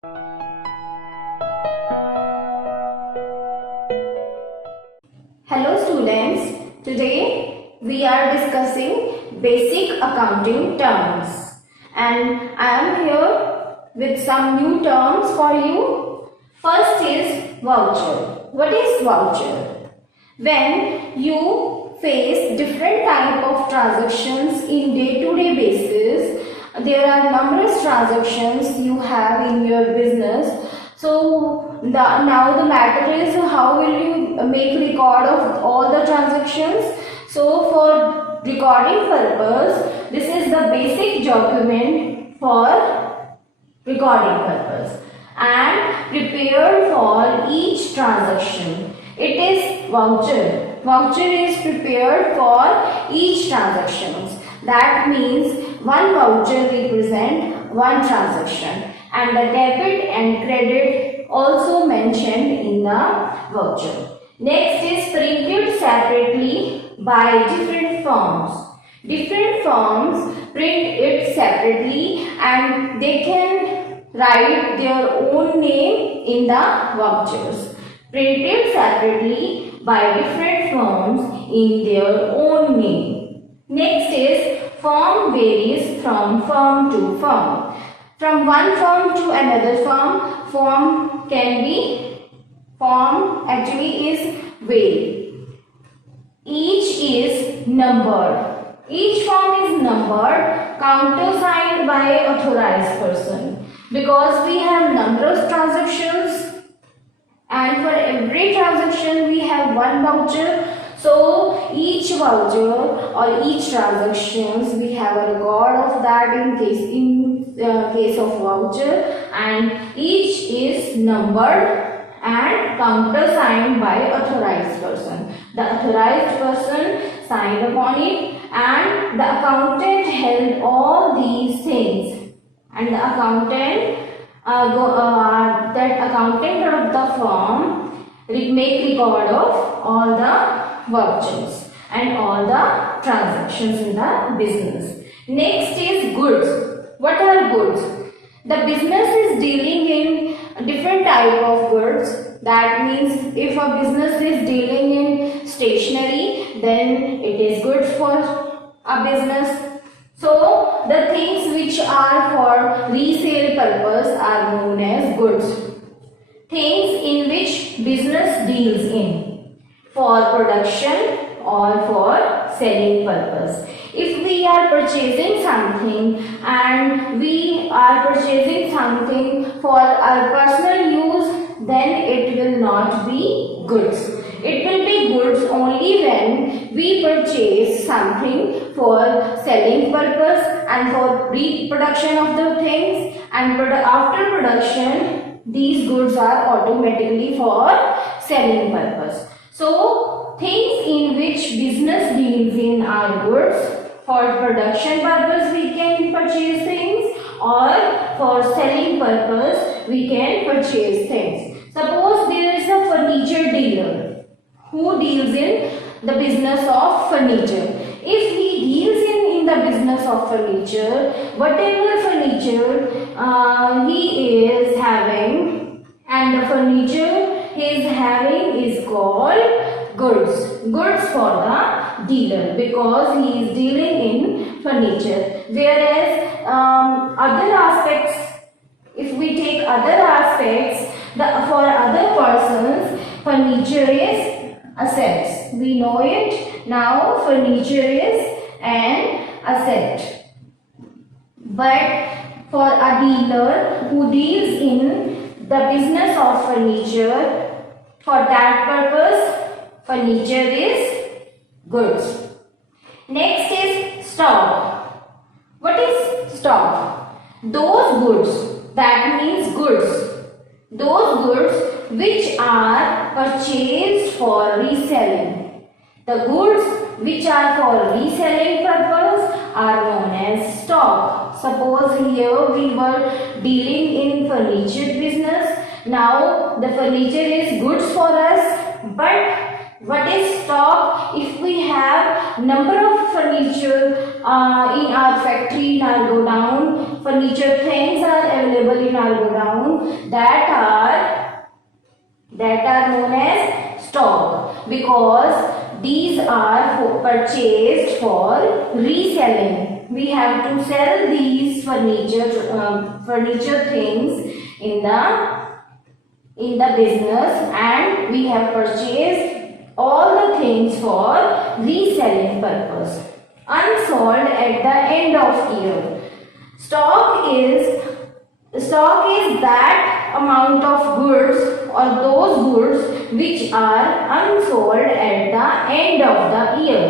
Hello students, today we are discussing basic accounting terms and I am here with some new terms for you. First is voucher. What is voucher? When you face different type of transactions in day-to-day basis, there are numerous transactions you have in your business. So now the matter is how will you make record of all the transactions. So for recording purpose, this is the basic document for recording purpose and prepared for each transaction. It is voucher. Voucher is prepared for each transactions. That means one voucher represent one transaction and the debit and credit also mentioned in the voucher. Next is printed separately by different firms. Different firms print it separately and they can write their own name in the vouchers. Printed separately by different firms in their own name. Next is firm varies from firm to firm. From one firm to another firm, firm can be, firm actually is vary. Each is numbered. Each firm is numbered, countersigned by authorized person. Because we have number of transactions and for every transaction we have one voucher. So each voucher or each transactions we have a record of that in case of voucher, and each is numbered and countersigned by authorized person. The authorized person signed upon it and the accountant held all these things, and the accountant that accountant of the firm make record of all the vouchers and all the transactions in the business. Next is goods. What are goods? The business is dealing in different type of goods. That means if a business is dealing in stationery, then it is goods for a business. So the things which are for resale purpose are known as goods. Things in which business deals in for production or for selling purpose. If we are purchasing something and we are purchasing something for our personal use, then it will not be goods. It will be goods only when we purchase something for selling purpose and for reproduction of the things, and after production these goods are automatically for selling purpose. So things in which business deals in are goods. For production purpose we can purchase things, or for selling purpose we can purchase things. Suppose there is a furniture dealer who deals in the business of furniture. If he deals in the business of furniture, whatever furniture he is having and the furniture he is having is called goods. Goods for the dealer because he is dealing in furniture. Whereas other aspects, if we take other aspects, for other persons, furniture is assets. We know it now. Furniture is an asset. But for a dealer who deals in the business of furniture, for that purpose, furniture is goods. Next is stock. What is stock? Those goods, that means goods. Those goods which are purchased for reselling. The goods which are for reselling purpose are known as stock. Suppose here we were dealing in furniture business. Now the furniture is goods for us, but What is stock? If we have number of furniture in our factory, in our godown, furniture things are available in our godown, that are known as stock, because these are purchased for reselling. We have to sell these furniture things in the business, and we have purchased all the things for reselling purpose. Unsold at the end of year. Stock is that amount of goods or those goods which are unsold at the end of the year.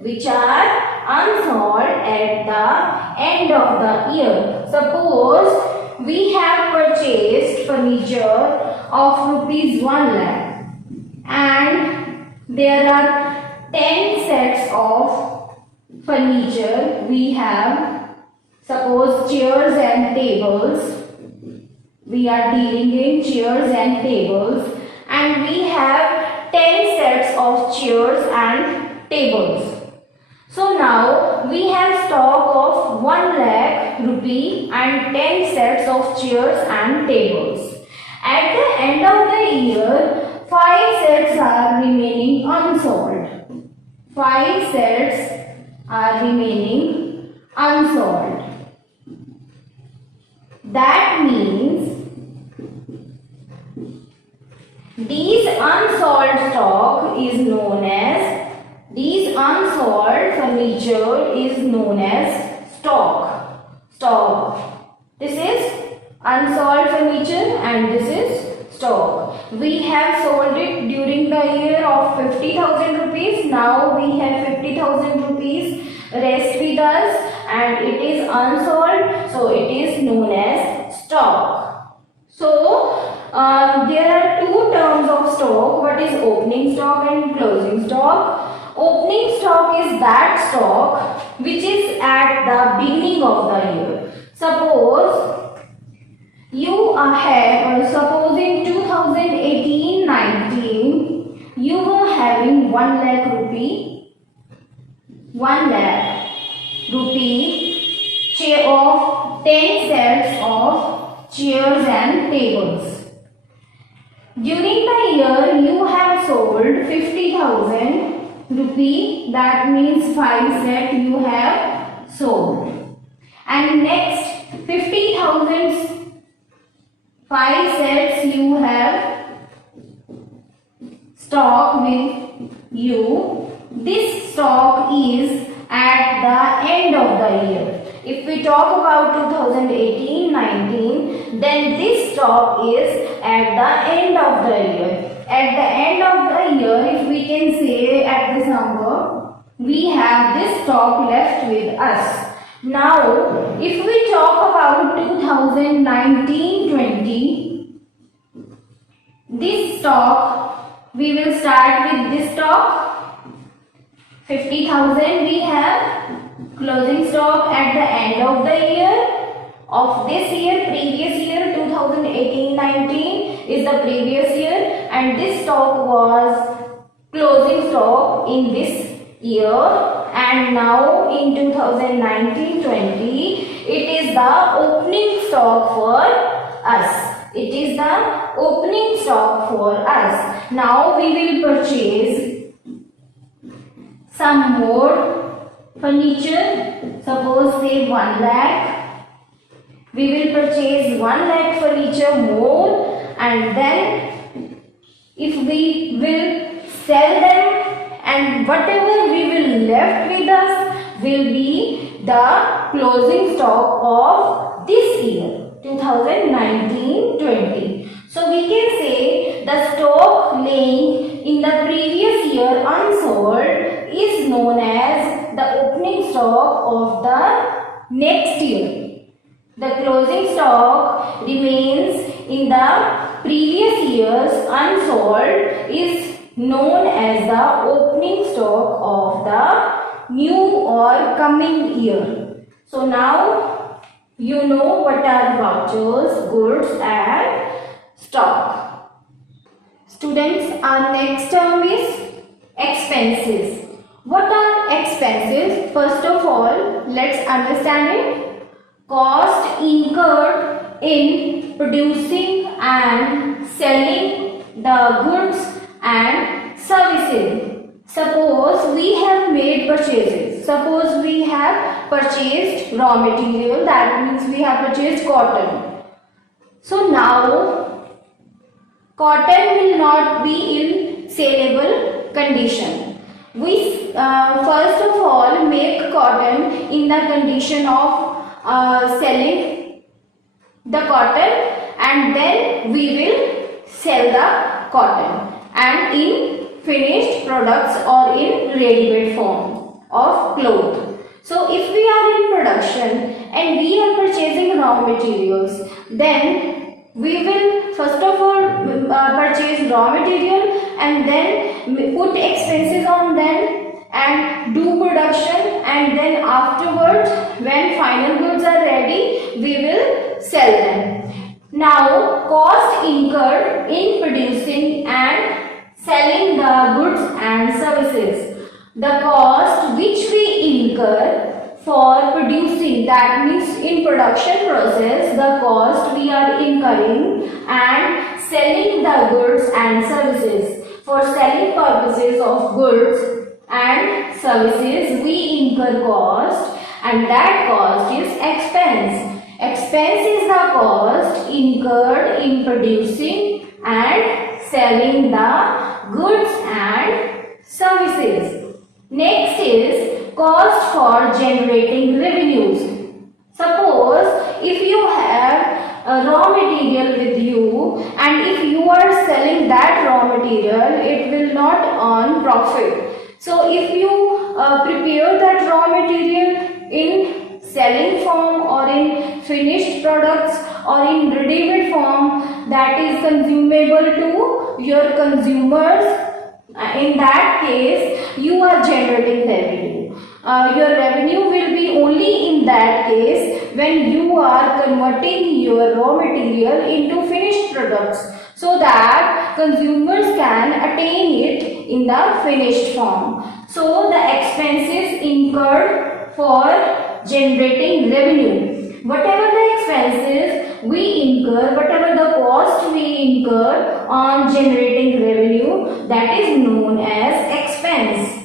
Which are unsold at the end of the year. Suppose we have purchased furniture of rupees 1 lakh, and there are 10 sets of furniture. We have, suppose, chairs and tables. We are dealing in chairs and tables, and we have 10 sets of chairs and tables. So now we have stock of 1 lakh rupee and 10 sets of chairs and tables. At the end of the year, 5 sets are remaining unsold. 5 sets are remaining unsold. That means these unsold stock is known as, these unsold furniture is known as stock. This is unsold furniture and this is stock. We have sold it during the year of 50,000 rupees. Now we have 50,000 rupees rest with us and it is unsold. So it is known as stock. So there are two terms of stock. What is opening stock and closing stock? Opening stock is that stock which is at the beginning of the year. Suppose you have, suppose in 2018-19 you were having 1 lakh rupee chair of 10 sets of chairs and tables. During the year you have sold 50,000 rupee, that means 5 sets you have sold, and next 50,000 5 sets you have stock with you. This stock is at the end of the year. If we talk about 2018-19, then this stock is at the end of the year. At the end of the year, if we can say at this number, we have this stock left with us. Now, if we talk about 2019-20, this stock, we will start with this stock. 50,000 we have. Closing stock at the end of the year of this year, previous year 2018-19 is the previous year, and this stock was closing stock in this year, and now in 2019-20 it is the opening stock for us. It is the opening stock for us. Now we will purchase some more furniture. Suppose say 1 lakh. We will purchase 1 lakh furniture more, and then if we will sell them, and whatever we will left with us will be the closing stock of this year 2019-20. So we can say the stock laying in the previous year unsold is known as the opening stock of the next year. The closing stock remains in the previous year's unsold is known as the opening stock of the new or coming year. So now you know what are vouchers, goods and stock. Students, our next term is expenses. What are expenses? First of all, let's understand it. Cost incurred in producing and selling the goods and services. Suppose we have made purchases. Suppose we have purchased raw material, that means we have purchased cotton. So now cotton will not be in saleable condition. We first of all make cotton in the condition of selling the cotton, and then we will sell the cotton and in finished products or in ready-made form of cloth. So if we are in production and we are purchasing raw materials, then we will first of all purchase raw material and then put expenses on them and do production, and then afterwards when final goods are ready we will sell them. Now cost incurred in producing and selling the goods and services. The cost which we incur for producing, that means in production process, the cost we are incurring, and selling the goods and services. For selling purposes of goods and services, we incur cost, and that cost is expense. Expense is the cost incurred in producing and selling the goods and services. Next is cost for generating revenues. Suppose if you have a raw material with you, and if you are selling that raw material, it will not earn profit. So if you prepare that raw material in selling form or in finished products or in ready-made form that is consumable to your consumers, in that case you are generating revenue. Your revenue will be only in that case when you are converting your raw material into finished products, so that consumers can attain it in the finished form. So the expenses incurred for generating revenue. Whatever the expenses we incur, whatever the cost we incur on generating revenue, that is known as expense.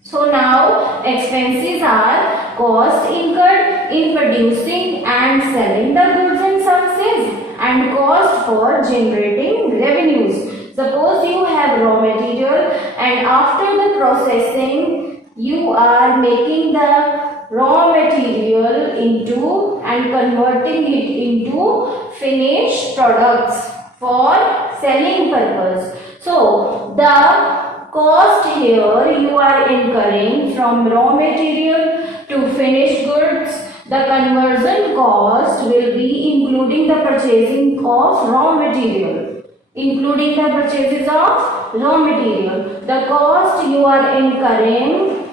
So now expenses are cost incurred in producing and selling the goods and services, and cost for generating revenues. Suppose you have raw material, and after the processing you are making the raw material into and converting it into finished products for selling purpose. So the cost here you are incurring from raw material to finished goods. The conversion cost will be including the purchasing of raw material. Including the purchases of raw material. The cost you are incurring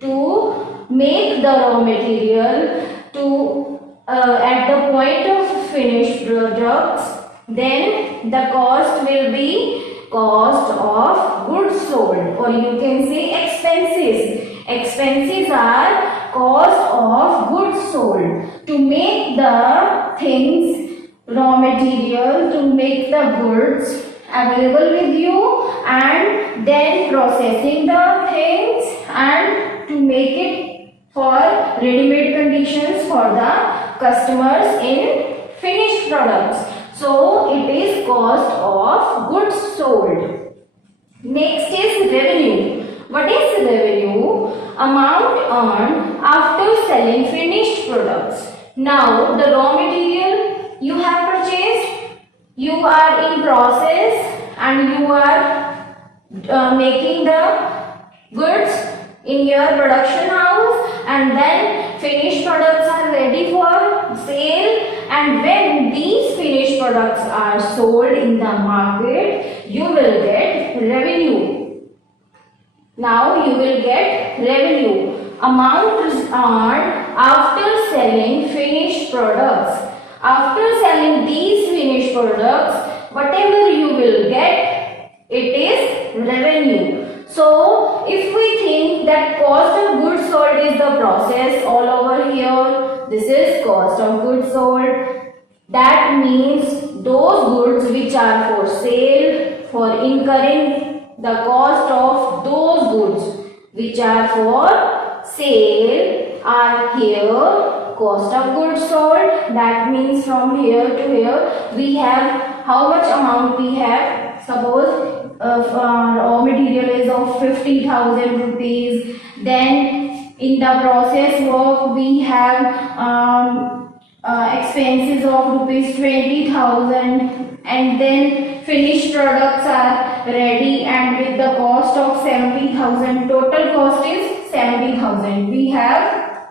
to make the raw material to at the point of finished products, then the cost will be cost of goods sold, or you can say expenses. Expenses are cost of goods sold. To make the things, raw material, to make the goods available with you, and then processing the things and to make it for ready-made conditions for the customers in finished products. So it is cost of goods sold. Next is revenue. What is revenue? Amount earned after selling finished products. Now the raw material you have purchased, you are in process and you are making the goods in your production house, and then finished products are ready for sale, and when these finished products are sold in the market, you will get revenue. Now you will get revenue. Amount is earned after selling finished products. After selling these finished products, whatever you will get, it is revenue. So if we think that cost of goods sold is the process all over here, this is cost of goods sold. That means those goods which are for sale, for incurring the cost of those goods which are for sale are here cost of goods sold. That means from here to here we have how much amount we have. Suppose raw material is of 50,000 rupees. Then in the process work we have expenses of rupees 20,000, and then finished products are ready and with the cost of 70,000. Total cost is 70,000. We have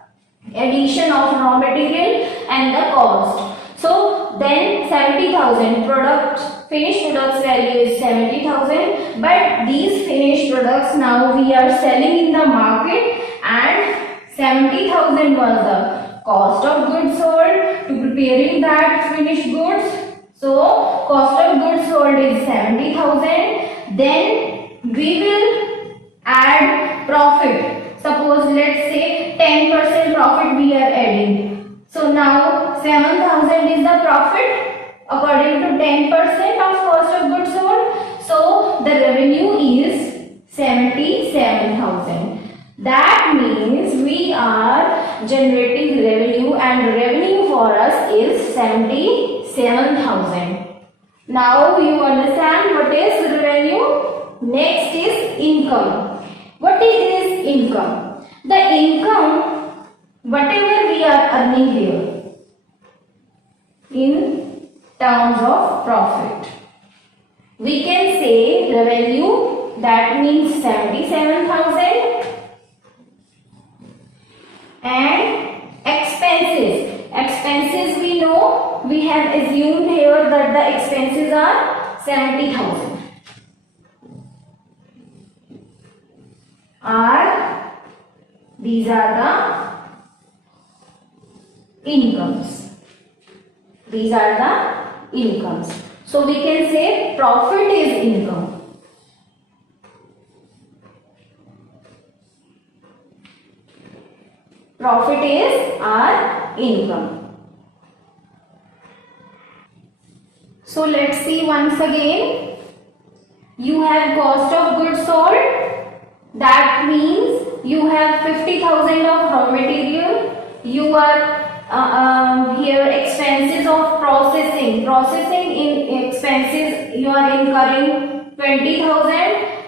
addition of raw material and the cost. So then 70,000 finished products value is 70,000, but these finished products now we are selling in the market, and 70,000 was the cost of goods sold to preparing that finished goods. So cost of goods sold is 70,000. Then we will add profit. Suppose let's say 10% profit we are adding. So now 7,000 is the profit according to 10% of cost of goods sold. So the revenue is 77,000. That means we are generating revenue, and revenue for us is 77,000. Now you understand what is revenue. Next is income. What is income? The income, whatever we are earning here in terms of profit, we can say revenue, that means 77,000. And expenses we know, we have assumed here that the expenses are 70,000. These are the incomes. These are the incomes. So we can say profit is income. Profit is our income. So let's see once again. You have cost of goods sold. That means you have 50,000 of raw material. You are here expenses of processing. Processing in expenses you are incurring 20,000,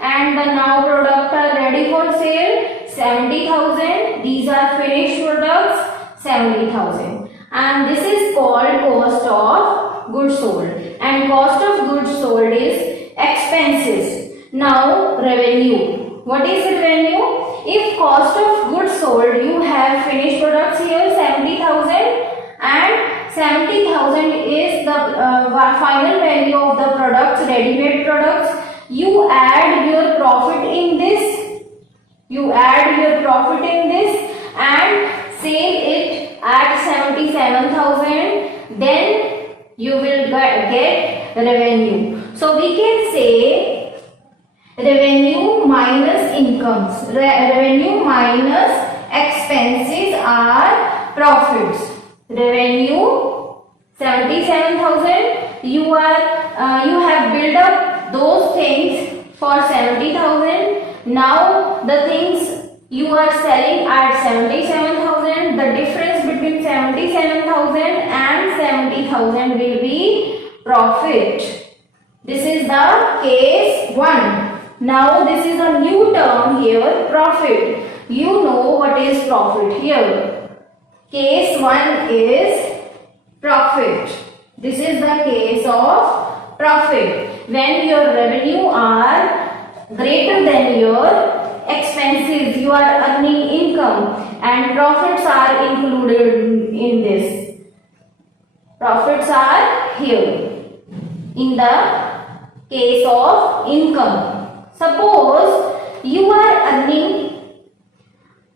and the now product are ready for sale 70,000. These are finished products 70,000, and this is called cost of goods sold. And cost of goods sold is expenses. Now revenue. What is revenue? If cost of goods sold, you have finished products here 70,000, and 70,000 is the final value of the products, ready-made products. You add your profit in this. You add your profit in this and sell it at 77,000. Then you will get revenue. So we can say revenue minus incomes. Revenue minus expenses are profits. Revenue 77,000. You have built up those things for 70,000. Now the things you are selling at 77,000. The difference between 77,000 and 70,000 will be profit. This is the case 1. Now this is a new term here, profit. You know what is profit here. Case 1 is profit. This is the case of profit. When your revenue are greater than your expenses, you are earning income, and profits are included in this. Profits are here in the case of income. Suppose you are earning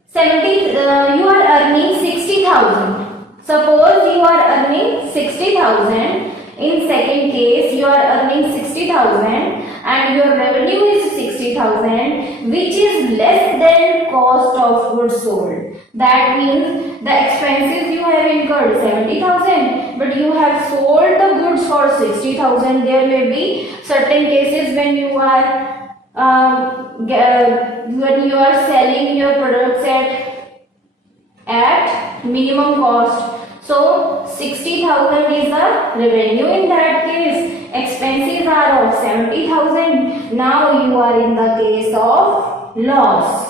60,000. Suppose you are earning 60,000. In second case, you are earning 60,000 60,000 and your revenue is 60,000, which is less than cost of goods sold. That means the expenses you have incurred 70,000, but you have sold the goods for 60,000. There may be certain cases when you are selling your products at minimum cost. So 60,000 is the revenue in that case. Expenses are of 70,000. Now you are in the case of loss.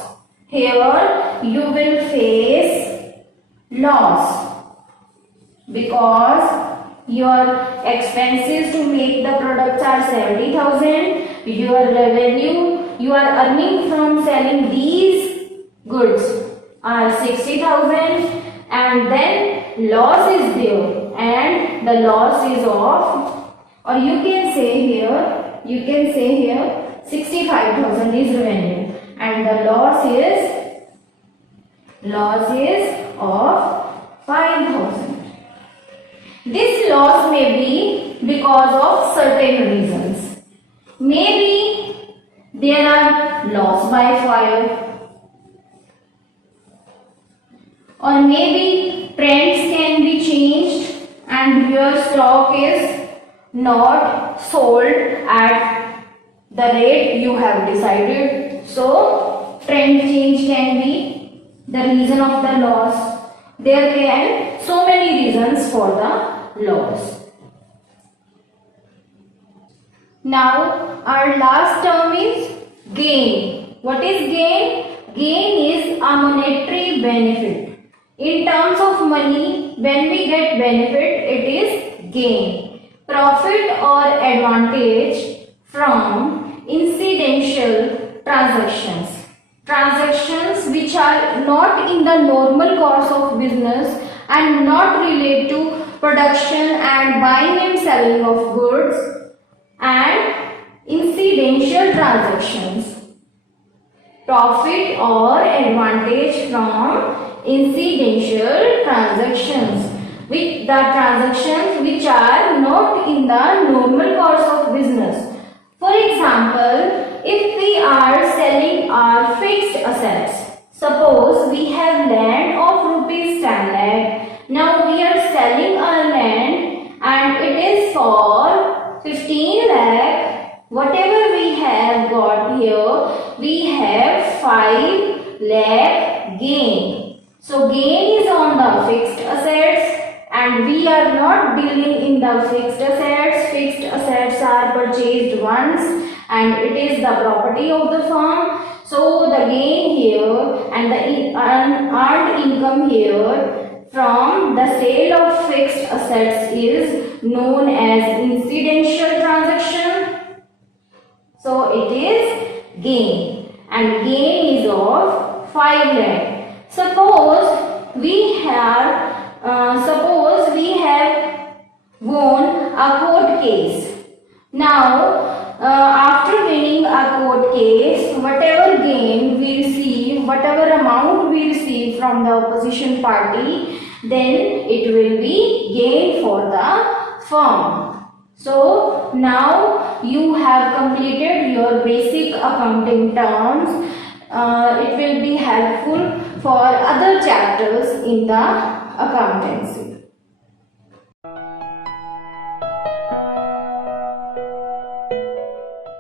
Here you will face loss because your expenses to make the products are 70,000. Your revenue you are earning from selling these goods are 60,000, and then loss is there, and the loss is of, or you can say here 65,000 is revenue, and the loss is of 5,000. This loss may be because of certain reasons. Maybe there are loss by fire, or maybe trends can be changed and your stock is not sold at the rate you have decided. So trend change can be the reason of the loss. There can so many reasons for the loss. Now our last term is gain. What is gain? Gain is a monetary benefit. In terms of money, when we get benefit, it is gain. Profit or advantage from incidental transactions. Transactions which are not in the normal course of business and not related to production and buying and selling of goods, and incidental transactions. Profit or advantage from incidental transactions, with the transactions which are not in the normal course of business. For example, if we are selling our fixed assets, suppose we have land of rupees 10 lakh. Now we are selling our land and it is for 15 lakh. Whatever we have got here, we have 5 lakh gain. So gain is on the fixed assets, and we are not dealing in the fixed assets. Fixed assets are purchased once and it is the property of the firm. So the gain here and the earned income here from the sale of fixed assets is known as incidental transaction. So it is gain, and gain is of 5 lakh. Suppose we have won a court case. Now, after winning a court case, whatever gain we receive, whatever amount we receive from the opposition party, then it will be gain for the firm. So now you have completed your basic accounting terms. It will be helpful for other chapters in the accountancy.